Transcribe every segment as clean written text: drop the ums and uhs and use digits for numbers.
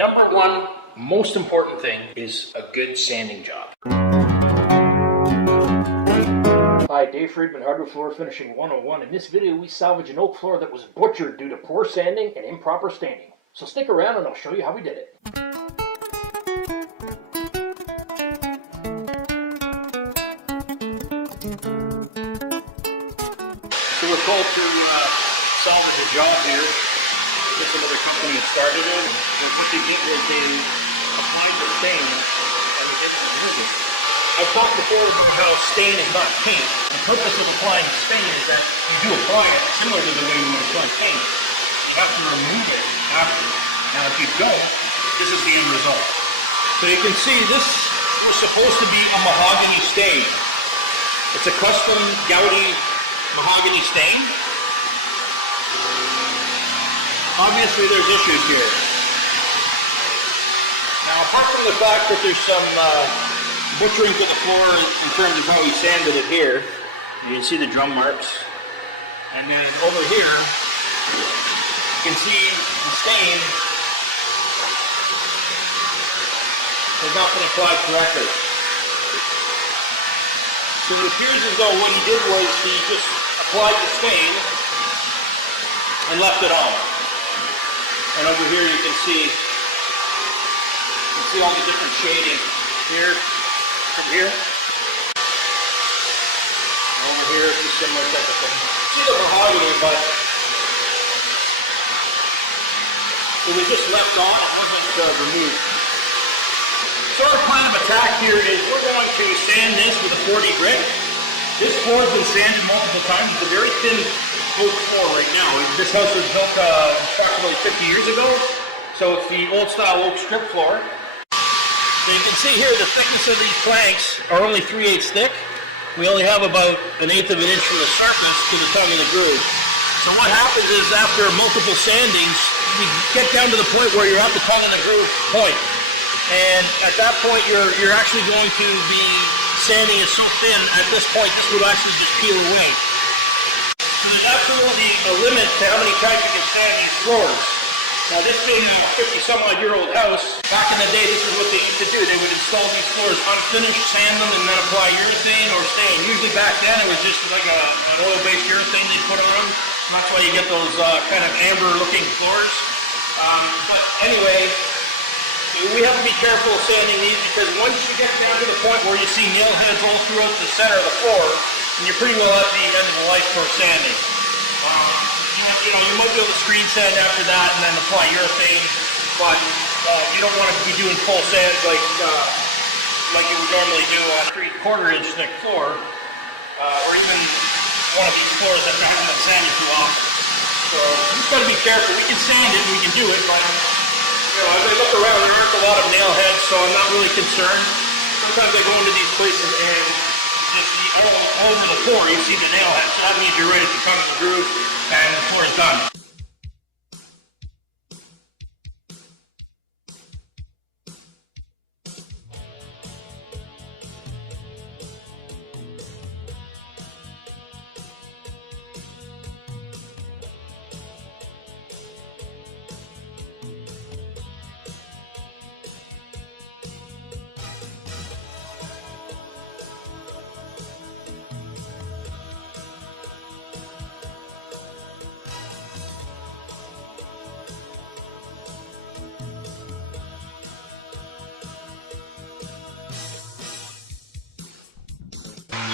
Number one most important thing is a good sanding job. Hi, Dave Friedman, Hardwood Floor Finishing 101. In this video, we salvage an oak floor that was butchered due to poor sanding and improper staining. So stick around and I'll show you how we did it. So we're told to salvage a job here. This another company that started it. What they did was they applied the stain and we did remove it. I've talked before about how stain is not paint. The purpose of applying stain is that you do apply it similar to the way you apply paint. You have to remove it after. Now if you don't, this is the end result. So you can see this was supposed to be a mahogany stain. It's a custom Gouty mahogany stain. Obviously there's issues here. Now apart from the fact that there's some butchering to the floor in terms of how we sanded it here, you can see the drum marks. And then over here, you can see the stain has not been applied correctly. So it appears as though what he did was he just applied the stain and left it on. And over here you can see all the different shading here, from here. And over here, it's a similar type of thing. See the mahogany, but it was just left on, it wasn't removed. So our plan of attack here is we're going to sand this with a 40 grit. This floor has been sanded multiple times. It's a very thin oak floor right now. This house was built approximately 50 years ago. So it's the old style oak strip floor. So you can see here the thickness of these planks are only 3/8 thick. We only have about 1/8 of an inch from the surface to the tongue of the groove. So what happens is after multiple sandings, you get down to the point where you're at the tongue of the groove point. And at that point, you're actually going to be sanding it so thin, at this point, this will actually just peel away. So there's absolutely a limit to how many times you can sand these floors. Now this being a 50-some-odd-year-old house, back in the day, this is what they used to do. They would install these floors unfinished, sand them, and then apply urethane or stain. Usually back then, it was just like an oil-based urethane they put on. And that's why you get those kind of amber-looking floors. But anyway, we have to be careful sanding these because once you get down to the point where you see nail heads all throughout the center of the floor, then you're pretty well at the end of the life for sanding. You know, you might be able to screen sand after that and then apply urethane, but you don't want to be doing full sand like you would normally do on a 3/4 inch thick floor, or even one of these floors that haven't been sanded too often. So you just got to be careful. We can sand it and we can do it, but you know, as I look around, there aren't a lot of nail heads, so I'm not really concerned. Sometimes I go into these places and just see all over the floor, you see the nail heads. So that means you're right at the tongue of the groove and the floor is done.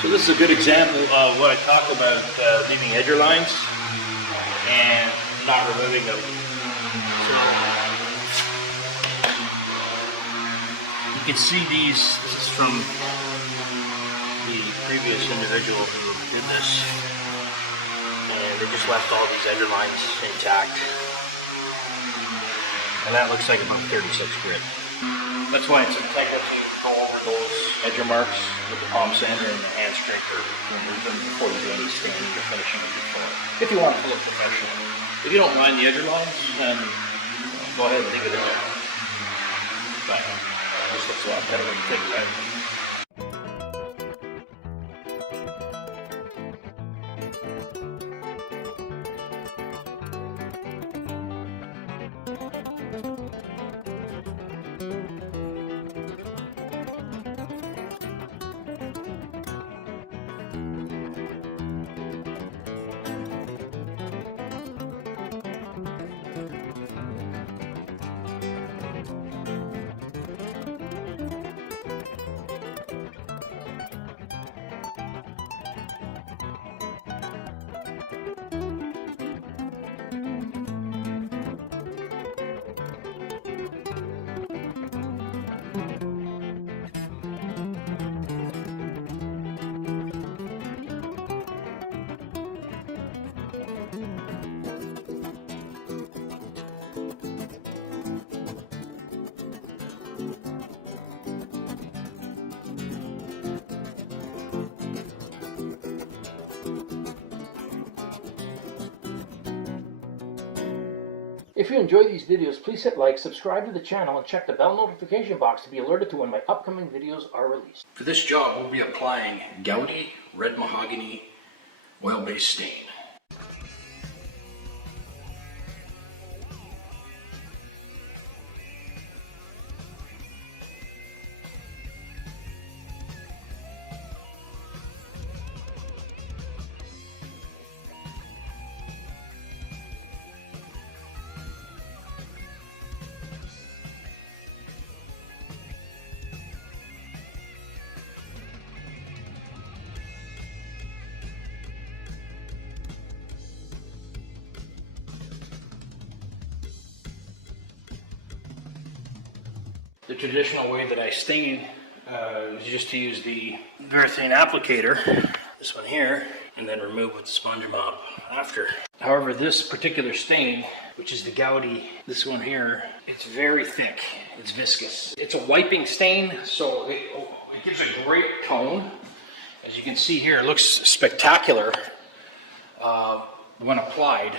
So this is a good example of what I talk about leaving edger lines and not removing them. So you can see these, this is from the previous individual who did this, and they just left all these edger lines intact. And that looks like about 36 grit. That's why it's integral to go over those edger marks with the palm sander and the hand scraper to remove them before you do any staining or finishing of your floor. If you want it to look professional. If you don't mind the edger lines, then go ahead and leave it in there. But this looks a lot better when you take it out. If you enjoy these videos, please hit like, subscribe to the channel, and check the bell notification box to be alerted to when my upcoming videos are released. For this job, we'll be applying Gouty Red Mahogany oil-based stain. The traditional way that I stain is just to use the Varathane applicator, this one here, and then remove with the sponge mop after. However, this particular stain, which is the Gouty, this one here, it's very thick, it's viscous. It's a wiping stain, so it gives a great tone. As you can see here, it looks spectacular when applied.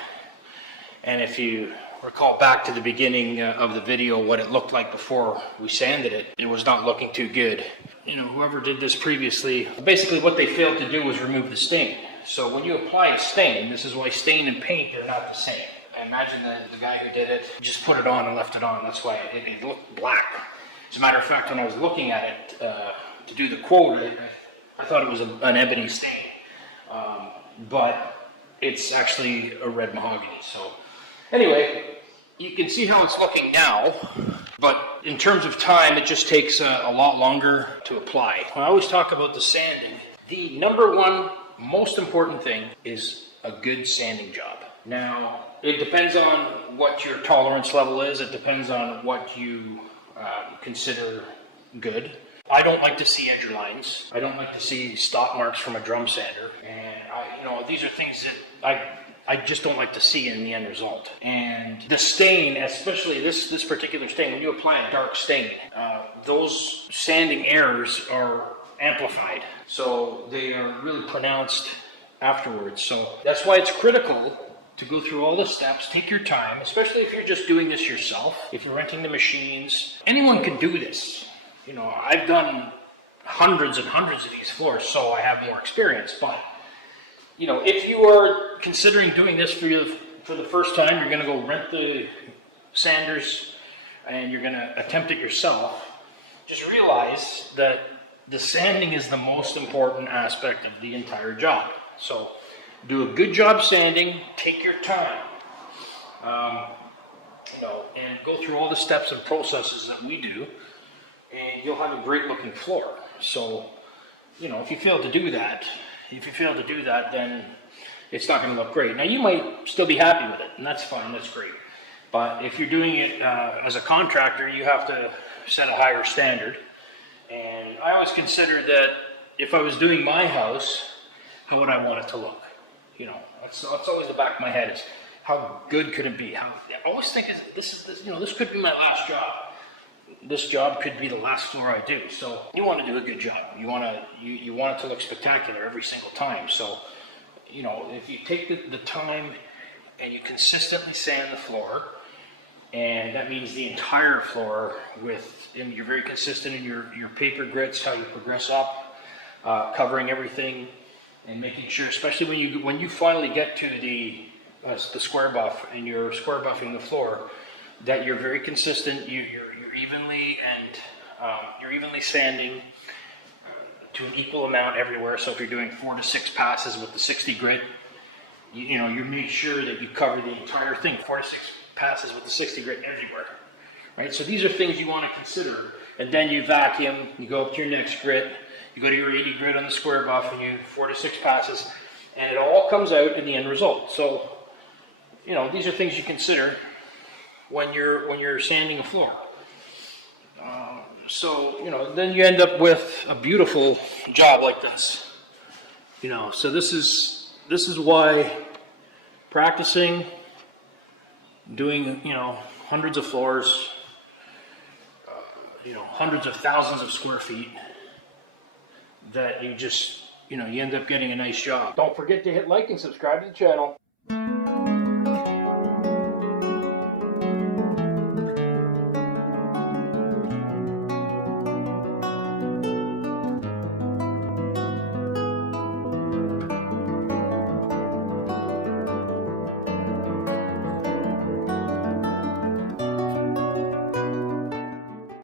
And if you recall back to the beginning of the video what it looked like before we sanded it, it was not looking too good. You know, whoever did this previously, basically what they failed to do was remove the stain. So when you apply a stain, this is why stain and paint are not the same. I imagine the guy who did it just put it on and left it on. That's why it looked black. As a matter of fact, when I was looking at it to do the quote, I thought it was an ebony stain. But it's actually a red mahogany. So anyway, you can see how it's looking now, but in terms of time, it just takes a lot longer to apply. When I always talk about the sanding, the number one most important thing is a good sanding job. Now, it depends on what your tolerance level is. It depends on what you consider good. I don't like to see edge lines. I don't like to see stop marks from a drum sander. And these are things that I just don't like to see in the end result. And the stain, especially this particular stain, when you apply a dark stain, those sanding errors are amplified. So they are really pronounced afterwards. So that's why it's critical to go through all the steps, take your time, especially if you're just doing this yourself, if you're renting the machines. Anyone can do this. You know, I've done hundreds and hundreds of these floors, so I have more experience. But you know, if you are considering doing this for the first time, you're going to go rent the sanders and you're going to attempt it yourself, just realize that the sanding is the most important aspect of the entire job. So do a good job sanding, take your time, and go through all the steps and processes that we do, and you'll have a great looking floor. So, you know, if you fail to do that, then it's not going to look great. Now, you might still be happy with it, and that's fine, that's great. But if you're doing it as a contractor, you have to set a higher standard. And I always consider that if I was doing my house, how would I want it to look? You know, that's always the back of my head is how good could it be? I always think this could be my last job. This job could be the last floor I do. So you want to do a good job. You want it to look spectacular every single time. So, you know, if you take the time and you consistently sand the floor, and that means the entire floor and you're very consistent in your paper grits, how you progress up, covering everything, and making sure, especially when you finally get to the square buff and you're square buffing the floor, that you're very consistent. You're evenly sanding to an equal amount everywhere. So if you're doing 4 to 6 passes with the 60 grit, you make sure that you cover the entire thing, 4 to 6 passes with the 60 grit everywhere, right? So these are things you want to consider. And then you vacuum, you go up to your next grit, you go to your 80 grit on the square buff, and you 4 to 6 passes, and it all comes out in the end result. So, you know, these are things you consider when you're sanding a floor. So, you know, then you end up with a beautiful job like this. You know, so this is why practicing, doing, you know, hundreds of floors, hundreds of thousands of square feet, that you end up getting a nice job. Don't forget to hit like and subscribe to the channel.